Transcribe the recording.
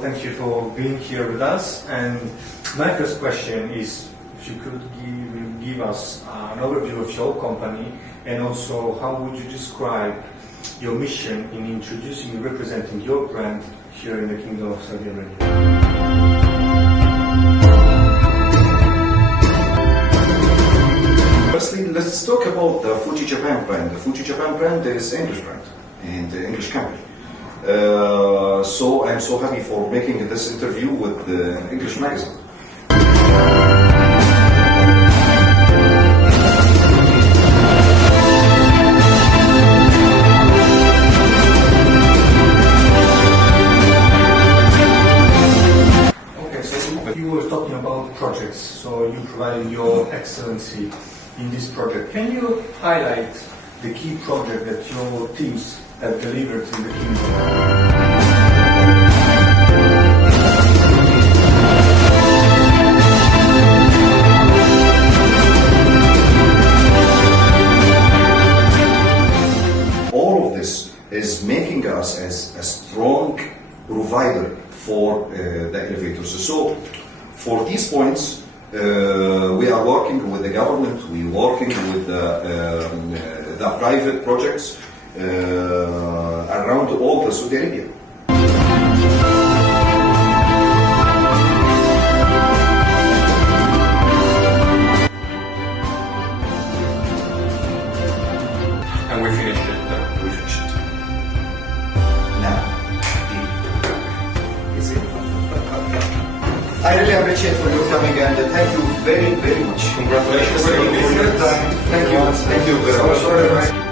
thank you for being here with us. And my first question is, if you could give us an overview of your company, and also how would you describe your mission in introducing and representing your brand here in the Kingdom of Saudi Arabia? Firstly, let's talk about the Fuji Japan brand. The Fuji Japan brand is English brand and English company. So I'm so happy for making this interview with the English magazine. Okay, so you were talking about projects, so you provided your excellency in this project. Can you highlight the key project that your teams have delivered in the kingdom? All of this is making us as a strong provider for the elevators. So for these points, we are working with the government, we are working with the private projects around all the Saudi Arabia. And we finished it. We finished it. Now, is it? I really appreciate for your coming and thank you very, very much. Congratulations. for your time. Thank you very much.